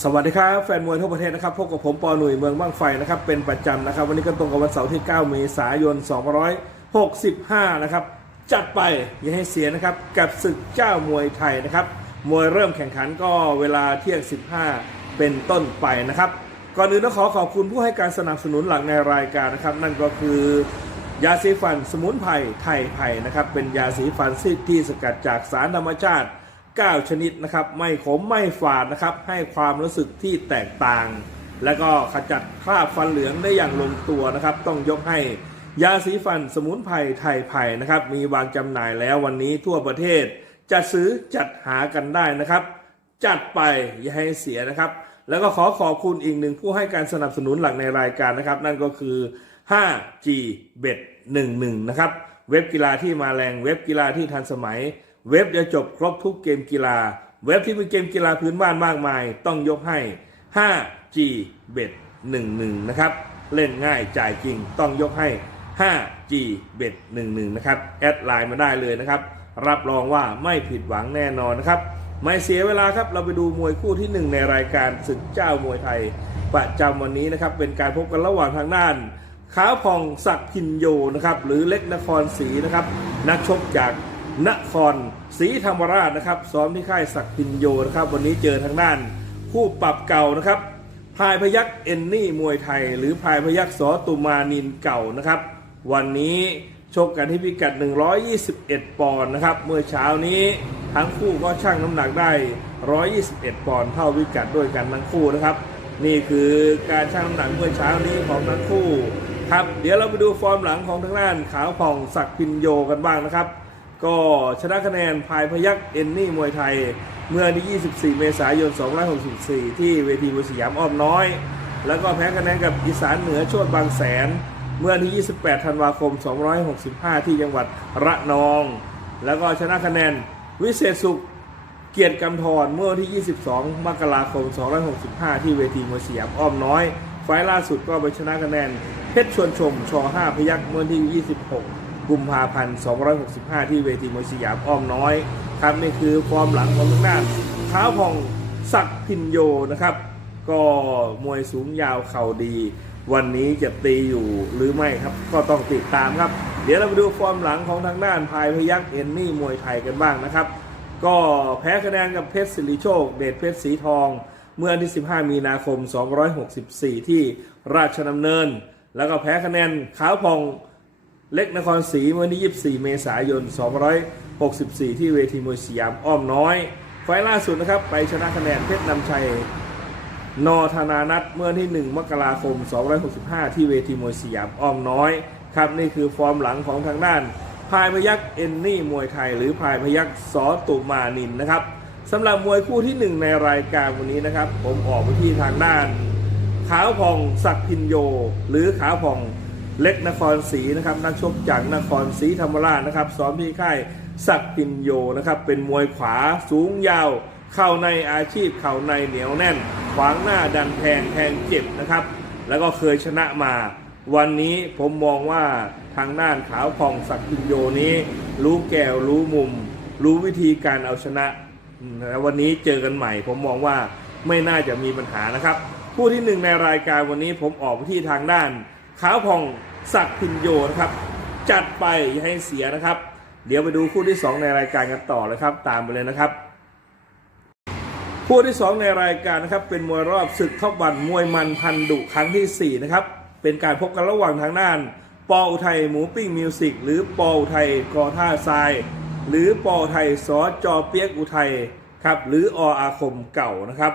สวัสดีครับแฟนมวยทั่วประเทศนะครับพบกับผมปอหนุ่ยเมืองบ้างไฟนะครับเป็นประจำนะครับ วันนี้ก็ตรงกับวันเสาร์ที่ 9 เมษายน 2565 นะครับ จัดไปอย่าให้เสียนะครับ กับศึกเจ้ามวยไทยนะครับ มวยเริ่มแข่งขันก็เวลาเที่ยง 15 เป็นต้นไปนะครับ ก่อนอื่นต้องขอขอบคุณผู้ให้การสนับสนุนหลักในรายการนะครับ นั่นก็คือยาสีฟันสมุนไพรไทยไผ่นะครับเป็นยาสีฟันที่สกัดจากสารธรรมชาติ 9 ชนิดนะครับ ไม่ขมไม่ฝาดนะครับ ให้ความรู้สึกที่แตกต่าง และก็ขจัดคราบฟันเหลืองได้อย่างลงตัวนะครับ ต้องยกให้ยาสีฟันสมุนไพรไทยไผ่นะครับ มีวางจำหน่ายแล้ววันนี้ทั่วประเทศจะซื้อจัดหากันได้นะครับ จัดไปอย่าให้เสียนะครับ แล้วก็ขอขอบคุณอีกหนึ่งผู้ให้การสนับสนุนหลักในรายการนะครับ นั่นก็คือ 5G Bet 11 นะครับ เว็บกีฬาที่มาแรงเว็บกีฬาที่ทันสมัย เว็บเดียวจบครบทุกเกมกีฬา เว็บที่มีเกมกีฬาพื้นบ้านมากมาย ต้องยกให้ 5G Bet 11 นะครับ เล่นง่ายจ่ายจริงต้องยกให้ 5G Bet 11 นะครับ แอดไลน์มาได้เลยนะครับ รับรองว่าไม่ผิดหวังแน่นอนนะครับ ไม่เสียเวลาครับ เราไปดูมวยคู่ที่หนึ่งในรายการศึกเจ้ามวยไทย ประจำวันนี้นะครับ เป็นการพบกันระหว่างทางด้านขาวพองศักดิ์พินโยนะครับ หรือเล็กนครศรีนะครับ นักชกจาก นครศรีธรรมราชนะครับซ้อมที่ค่ายศักดิ์พินโยนะครับ วันนี้เจอทางด้าน คู่ปรับเก่านะครับพายพยักเอนนี่มวยไทย หรือพายพยักสอตุมานินเก่านะครับ วันนี้ชกกันที่พิกัด 121 ปอนด์นะครับ เมื่อเช้านี้ทั้งคู่ก็ชั่งน้ำหนักได้ 121 ปอนด์เท่าพิกัดด้วยกันทั้งคู่นะครับ นี่คือการชั่งน้ำหนักเมื่อเช้านี้ของทั้งคู่ครับ เดี๋ยวเราไปดูฟอร์มหลังของทางด้านขาวผ่องศักพินโยกันบ้างนะครับ ก็ชนะคะแนนพายพยักเอนนี่มวยไทย เมื่อวันที่ 24 เมษายน 2564 ที่เวทีมวยสยามอ้อมน้อย แล้วก็แพ้คะแนนกับอีสานเหนือโชดบางแสน เมื่อวันที่ 28 ธันวาคม 2565 ที่จังหวัดระนอง แล้วก็ชนะคะแนนวิเศษสุขเกียรติกำธรเมื่อวันที่ 22 มกราคม 2565 ที่เวทีมวยสยามอ้อมน้อย ไฟล์ล่าสุดก็ไปชนะคะแนนเพชรชวนชมช 5 พยักเมื่อวันที่ 26 กุมภาพันธ์265 ที่เวทีมวยสยามอ้อมน้อย ครับนี่คือฟอร์มหลังของทางด้านท้าพองศักพินโยนะครับ ก็มวยสูงยาวเข่าดี วันนี้จะตีอยู่หรือไม่ครับ ก็ต้องติดตามครับ เดี๋ยวเราไปดูฟอร์มหลังของทางด้านพายพยักเอนนี่มวยไทยกันบ้างนะครับ ก็แพ้คะแนนกับเพชรสิริโชค เดชเพชรสีทอง เมื่อวันที่ 15 มีนาคม 264 ที่ราชดำเนิน แล้วก็แพ้คะแนนขาวพอง เล็กนครศรีเมื่อวันที่24 เมษายน 264 ที่เวทีมวยสยามอ้อมน้อย ไฟล์ล่าสุดนะครับ ไปชนะคะแนนเพชรนำชัย นอธนานัทเมื่อที่ 1 มกราคม 265 ที่เวทีมวยสยามอ้อมน้อย ครับนี่คือฟอร์มหลังของทางด้าน พายพยักเอนนี่มวยไทย หรือพายพยักสอตุมานินนะครับสำหรับมวยคู่ที่ 1 ในรายการวันนี้นะครับ ผมออกไปที่ทางด้าน ขาวผ่องศักพินโย หรือขาวผ่อง เล็กนครศรีนะครับนักชกจากนครศรีธรรมราชนะครับซ้อมที่ค่ายศักดินโยนะครับเป็นมวยขวาสูงยาว เข้าในอาชีพเข่าในเหนียวแน่น ขวางหน้าดันแทงแทงเจ็บนะครับ แล้วก็เคยชนะมา วันนี้ผมมองว่าทางด้านขาวผ่องศักดินโยนี้ รู้แก้วรู้มุม รู้วิธีการเอาชนะแล้ววันนี้เจอกันใหม่ ผมมองว่าไม่น่าจะมีปัญหานะครับคู่ที่หนึ่งในรายการวันนี้ผมออกไปที่ทางด้าน ขาวพองศักดิ์พินโยนะครับ จัดไปอย่าให้เสียนะครับ เดี๋ยวไปดูคู่ที่สองในรายการกันต่อเลยครับ ตามไปเลยนะครับ คู่ที่ 2 ในรายการนะครับ เป็นมวยรอบศึกเข้าบันมวยมันพันดุครั้งทีสี่ 4 นะครับ เป็นการพบกันระหว่างทางด้าน ปออุทัยหมูปิ้งมิวสิกหรือปออุทัยกอท่าทราย หรือปออุทัยสอจอเปียกอุทัยครับหรือออาคมเก่านะครับ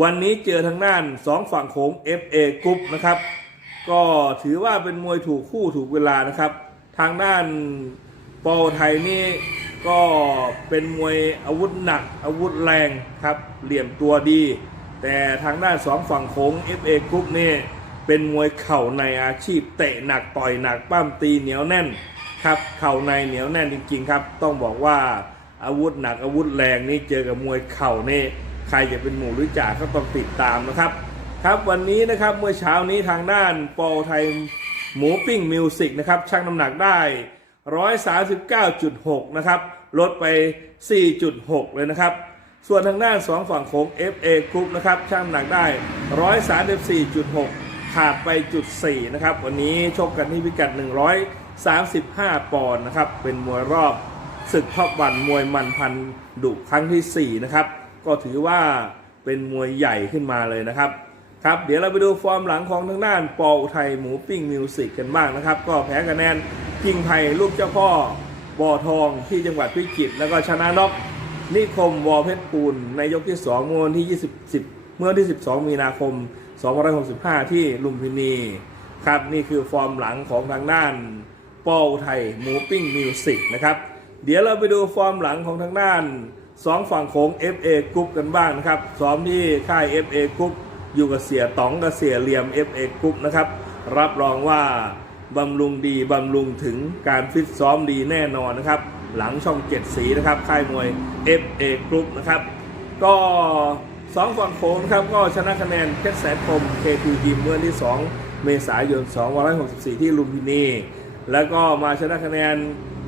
วันนี้เจอทางด้าน 2 ฝั่งโขง FA กรุ๊ปนะครับ ก็ถือว่าเป็นมวยถูกคู่ถูกเวลานะครับ ทางด้านปอไทยนี่ก็เป็นมวยอาวุธหนัก อาวุธแรงครับ เหลี่ยมตัวดี แต่ทางด้านสองฝั่งโค้ง FA กรุ๊ปนี่เป็นมวยเข่าในอาชีพเตะหนักต่อยหนักปั้มตีเหนียวแน่นครับเข่าในเหนียวแน่นจริงๆครับ ต้องบอกว่าอาวุธหนักอาวุธแรงนี่เจอกับมวยเข่านี่ใครจะเป็นหมู่หรือจ่าก็ต้องติดตามนะครับ ครับวันนี้นะครับเมื่อเช้านี้ทางด้านปอไทยหมูปิ้งมิวสิกนะครับชั่งน้ำหนักได้ 139.6 นะครับ ลดไป 4.6 เลยนะครับ ส่วนทางด้านสองฝั่งโค้ง FA Group นะครับช่างน้ำหนักได้ 134.6 ขาดไปจุด4นะครับ วันนี้ชกกันที่พิกัด 135 ปอนด์นะครับ เป็นมวยรอบศึกท็อปวันมวยมันพันดุครั้งทีสี่4 นะครับ ก็ถือว่าเป็นมวยใหญ่ขึ้นมาเลยนะครับ ครับเดี๋ยวเราไปดูฟอร์มหลังของทางด้านปออุทัยหมูปิ้งมิวสิกกันบ้างนะครับ ก็แพ้คะแนนกิ่งไผ่ลูกเจ้าพ่อบ่อทองที่จังหวัดพิจิตรแล้วก็ชนะน็อกนิคมวอเพชรปูนในยกที่2เมื่อวันที่ 20 10 เมื่อวันที่ 12 มีนาคม 2565 ที่ลุมพินี ครับนี่คือฟอร์มหลังของทางด้านปออุทัยหมูปิ้งมิวสิกนะครับเดี๋ยวเราไปดูฟอร์มหลังของทางด้านสองฝั่งโขง FA กรุ๊ปกันบ้างนะครับซ้อมที่ค่าย FA กรุ๊ป อยู่กับเสียต๋องกับเสียเหลี่ยม FA กรุ๊ปนะครับ รับรองว่าบำรุงดีบำรุงถึงการฟิตซ้อมดีแน่นอนนะครับ หลังช่องเจ็ดสีนะครับ ค่ายมวย FA กรุ๊ปนะครับ ก็สองฝั่งโขงนครับ ก็ชนะคะแนนเพชรแสนคม K2 ยิมเมื่อวันที่ 2 เมษายน2564 ที่ลุมพินี แล้วก็มาชนะคะแนน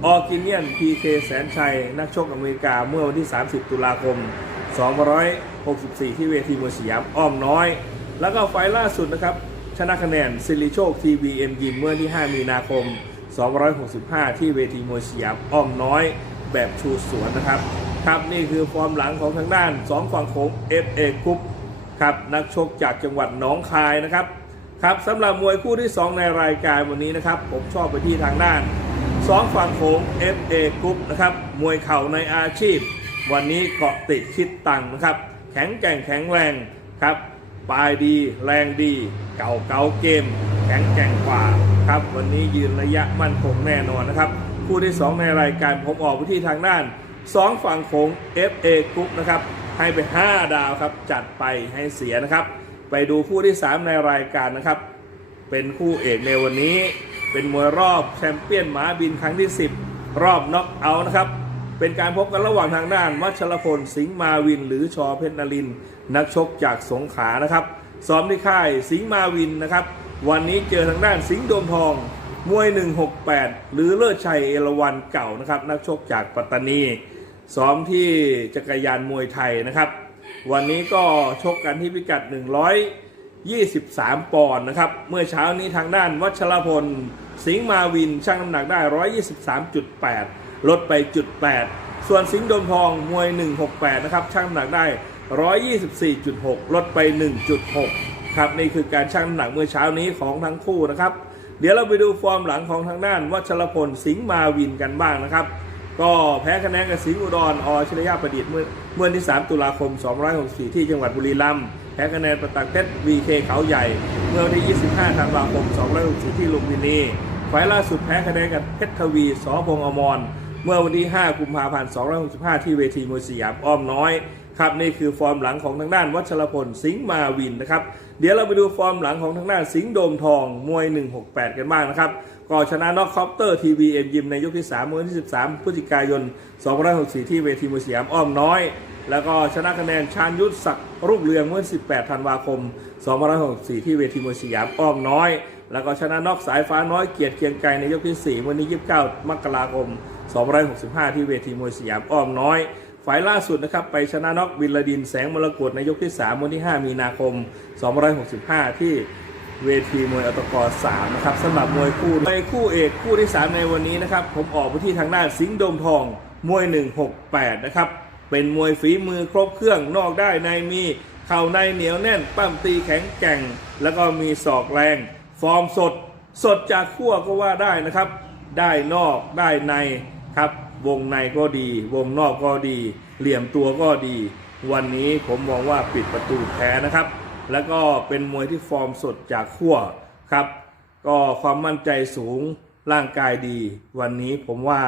ออกิเนียน PK แสนชัย นักชกอเมริกาเมื่อวันที่ 30 ตุลาคม 64 ที่เวทีมวยสยามอ้อมน้อย แล้วก็ไฟล์ล่าสุดนะครับ ชนะคะแนนซิลิโชค TBM ยิมเมื่อที่ 5 มีนาคม 265 ที่เวทีมวยสยามอ้อมน้อย แบบชูสวนนะครับ ครับนี่คือฟอร์มหลังของทางด้าน 2 ฝั่งโขง FA กรุ๊ปครับนักชกจากจังหวัดหนองคายนะครับครับสำหรับมวยคู่ที่ 2 ในรายการวันนี้นะครับ ผมชอบไปที่ทางด้าน2ฝั่งโขง FA กรุ๊ปนะครับ มวยเข่าในอาชีพ วันนี้เกาะติดคิดตังค์นะครับ แข็งแกร่งแข็งแรงครับปลายดีแรงดี เก่าเก่าเกม แข็งแกร่งกว่าครับวันนี้ยืนระยะมั่นคงแน่นอนนะครับคู่ที่ 2 ในรายการผมออกไปที่ทางด้าน 2 ฝั่งโขง FA กรุ๊ปนะครับให้ไป 5 ดาวครับจัดไปให้เสียนะครับ ไปดูคู่ที่ 3 ในรายการนะครับ เป็นคู่เอกในวันนี้ เป็นมวยรอบแชมเปี้ยนหมาบินครั้งที่ 10 รอบน็อกเอาท์นะครับ เป็นการพบกันระหว่างทางด้าน วัชรพลสิงห์มาวิน หรือชอเพชรนรินนักชกจากสงขลานะครับซ้อมที่ค่ายสิงห์มาวินนะครับ วันนี้เจอทางด้านสิงห์โดมทอง มวย 168 หรือเลิศชัยเอราวันเก่านะครับ นักชกจากปัตตานีซ้อมที่จักรยานมวยไทยนะครับ วันนี้ก็ชกกันที่พิกัด 123 ปอนด์นะครับ เมื่อเช้านี้ทางด้านวัชรพล สิงห์มาวิน ชั่งน้ำหนักได้ 123.8 ลดไปจุด8ส่วนสิงห์โดมทองมวย 168 นะครับชั่งน้ำหนักได้ 124.6 ลดไป 1.6 ครับนี่คือการชั่งน้ำหนักเมื่อเช้านี้ของทั้งคู่นะครับ เดี๋ยวเราไปดูฟอร์มหลังของทางด้านวัชรพลสิงห์มาวินกันบ้างนะครับ ก็แพ้คะแนนกับสิงห์อุดรอชรยาประดิษฐ์เมื่อเมื่อวันที่ 3 ตุลาคม 264 ที่จังหวัดบุรีรัมย์แพ้คะแนนประตักเพชร VK เขาใหญ่ เมื่อวันที่ 25 ธันวาคม 264 ที่ลุมพินีไฟล์ล่าสุดแพ้คะแนนกับเพชรทวีสพงอมร เมื่อวันที่ 5 กุมภาพันธ์ 2565 ที่เวทีมวยสยามอ้อมน้อยครับนี่คือฟอร์มหลังของทางด้านวัชรพลสิงห์มาวินนะครับเดี๋ยวเราไปดูฟอร์มหลังของทางด้านสิงห์โดมทองมวย 168 กันบ้างนะครับก็ชนะน็อกคอปเตอร์ทีวีเอ็มยิมในยกที่3เมื่อวันที่ 13 พฤศจิกายน 2564 ที่เวทีมวยสยามอ้อมน้อย แล้วก็ชนะคะแนนชาญยุทธศักดิ์รุ่งเรืองเมื่อ 18 ธันวาคม 2564 ที่เวทีมวยสยามอ้อมน้อย แล้วก็ชนะน็อกสายฟ้าน้อยเกียรติเคียงไกรในยกที่4วันนี้29 มกราคม 265 ที่เวทีมวยสยามอ้อมน้อยฝ่ายล่าสุดนะครับไปชนะน็อกวินลดินแสงมรกตในยกที่ 3 วันที่ 5 มีนาคม 265 ที่เวทีมวยอัตกร3นะครับสำหรับมวยคู่ในคู่เอกคู่ที่ 3 ในวันนี้นะครับ ผมออกไปที่ทางด้านสิงห์โดมทอง มวย 168 นะครับ เป็นมวยฝีมือครบเครื่องนอกได้ในมีเข่าในเหนียวแน่น ปั้มตีแข็งแกร่ง แล้วก็มีศอกแรง ฟอร์มสด สดจากขั้วก็ว่าได้นะครับ ได้นอกได้ใน ครับ วงในก็ดี วงนอกก็ดี เหลี่ยมตัวก็ดี วันนี้ผมมองว่าปิดประตูแพ้นะครับ แล้วก็เป็นมวยที่ฟอร์มสดจากขั้วครับ ก็ความมั่นใจสูงร่างกายดี วันนี้ผมว่า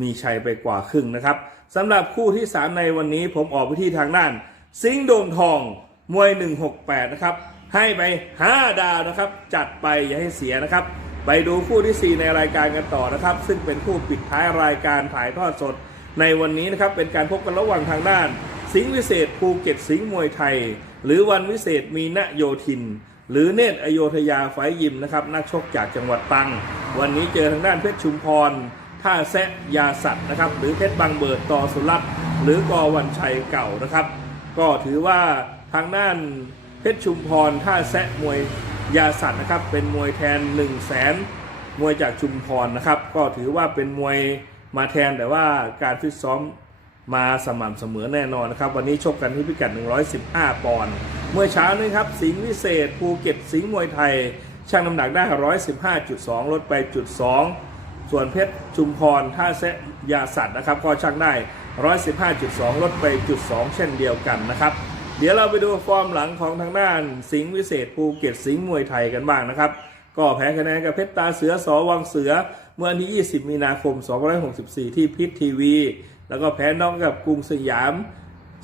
มีชัยไปกว่าครึ่งนะครับสำหรับคู่ที่ 3 ในวันนี้ผมออกไปที่ทางด้าน สิงห์โดมทองมวย 168 นะครับ ให้ไป 5 ดาวนะครับ จัดไปอย่าให้เสียนะครับ ไปดูคู่ที่ 4 ในรายการกันต่อนะครับ ซึ่งเป็นคู่ปิดท้ายรายการถ่ายทอดสด ในวันนี้นะครับเป็นการพบกันระหว่างทางด้าน สิงห์วิเศษภูเก็ตสิงห์มวยไทย หรือวันวิเศษมีณโยธิน หรือเนตรอโยธยาไฟยิมนะครับนักชกจากจังหวัดตรัง วันนี้เจอทางด้านเพชรชุมพรท่าแซะยาสัตว์นะครับหรือเพชรบางเบิดต่อสุรัตน์หรือกอวันชัยเก่านะครับ ก็ถือว่าทางด้านเพชรชุมพรท่าแซะมวย ยาสัตว์นะครับเป็นมวยแทน1 0 0 0 0แสนมวยจากชุมพรนะครับ ก็ถือว่าเป็นมวยมาแทนแต่ว่าการฟิตซ้อมมาสม่ำเสมอแน่นอนนะครับ วันนี้ชกกันที่พิกัด 115 ปอนด์เมื่อเช้านี้ครับ สิงห์วิเศษภูเก็ตสิงห์มวยไทยช่างน้ำหนักได้ 115.2 ลดไปจุด2ส่วนเพชรชุมพรท่าแซยาสัตว์นะครับ ก็ช่างได้ 115.2 ลดไปจุด2เช่นเดียวกันนะครับ เดี๋ยวเราไปดูฟอร์มหลังของทางด้าน สิงห์วิเศษภูเก็ตสิงห์มวยไทยกันบ้างนะครับ ก็แพ้คะแนนกับเพชรตาเสือสอวังเสือ เมื่อวันที่ 20 มีนาคม 2564 ที่พิษทีวี แล้วก็แพ้น้องกับกรุงสยาม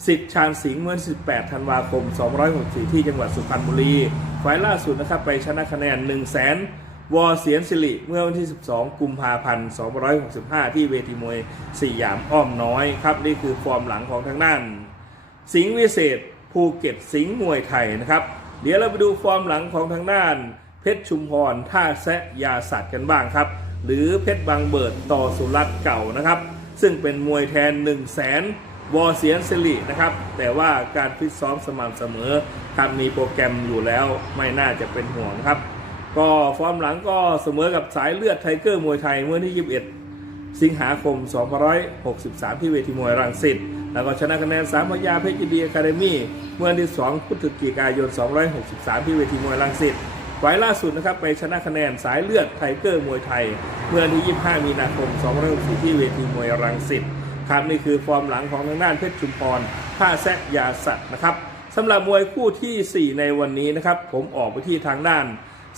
สิทธิ์ชาญสิงห์เมื่อ 18 ธันวาคม2564 ที่จังหวัดสุพรรณบุรีไฟล์ล่าสุดนะครับไปชนะคะแนน 1 0 0 0 0แสนวอเสียนสิริเมื่อวันที่ 12 กุมภาพันธ์2565 ที่เวทีมวยสยามอ้อมน้อยครับ นี่คือฟอร์มหลังของทางด้าน สิงห์วิเศษ ภูเก็ตสิงห์มวยไทยนะครับ เดี๋ยวเราไปดูฟอร์มหลังของทางด้าน เพชรชุมพรท่าแซะยาสัตว์กันบ้างครับ หรือเพชรบางเบิดต่อสุรัตน์เก่านะครับ ซึ่งเป็นมวยแทน 1 0 0 0 0แสนวอเสียนสิรินะครับ แต่ว่าการฟิตซ้อมสม่ำเสมอครับมีโปรแกรมอยู่แล้วไม่น่าจะเป็นห่วงครับ ก็ฟอร์มหลังก็เสมอกับสายเลือดไทเกอร์มวยไทยเมื่อที่ 21 สิงหาคม 2563 ที่เวทีมวยรังสิต แล้วก็ชนะคะแนนสามพยาเพชรยินดีอะคาเดมี่เมื่อวันที่ 2พฤศจิกายน 263 ที่เวทีมวยรังสิตไฟล์ล่าสุดนะครับไปชนะคะแนนสายเลือดไทเกอร์มวยไทย เมื่อวันที่ 25 มีนาคม 264 ที่เวทีมวยรังสิตครับนี่คือฟอร์มหลังของทางด้านเพชรชุมพรท่าแซะยาสัตว์นะครับสำหรับมวยคู่ทีสี่4 ในวันนี้นะครับผมออกไปที่ทางด้าน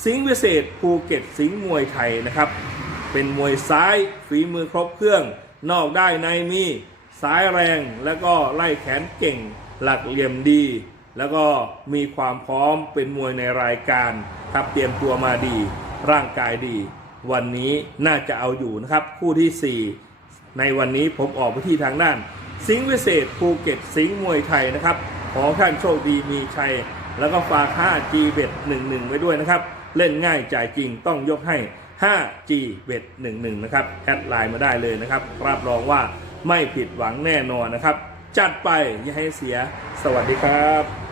สิงห์วิเศษภูเก็ตสิงห์มวยไทยนะครับเป็นมวยซ้ายฝีมือครบเครื่อง นอกได้ในมี ซ้ายแรงแล้วก็ไล่แขนเก่ง หลักเหลี่ยมดี แล้วก็มีความพร้อมเป็นมวยในรายการครับเตรียมตัวมาดี ร่างกายดี วันนี้น่าจะเอาอยู่นะครับ คู่ที่ 4 ในวันนี้ผมออกไปที่ทางด้าน สิงห์วิเศษภูเก็ตสิงห์มวยไทยนะครับ ขอท่านโชคดีมีชัย แล้วก็ฝาก 5G เบ็ด11 ไว้ด้วยนะครับ เล่นง่ายจ่ายจริงต้องยกให้ 5G เบ็ด11 นะครับ แอดไลน์มาได้เลยนะครับ รับรองว่า ไม่ผิดหวังแน่นอนนะครับ จัดไปอย่าให้เสียสวัสดีครับ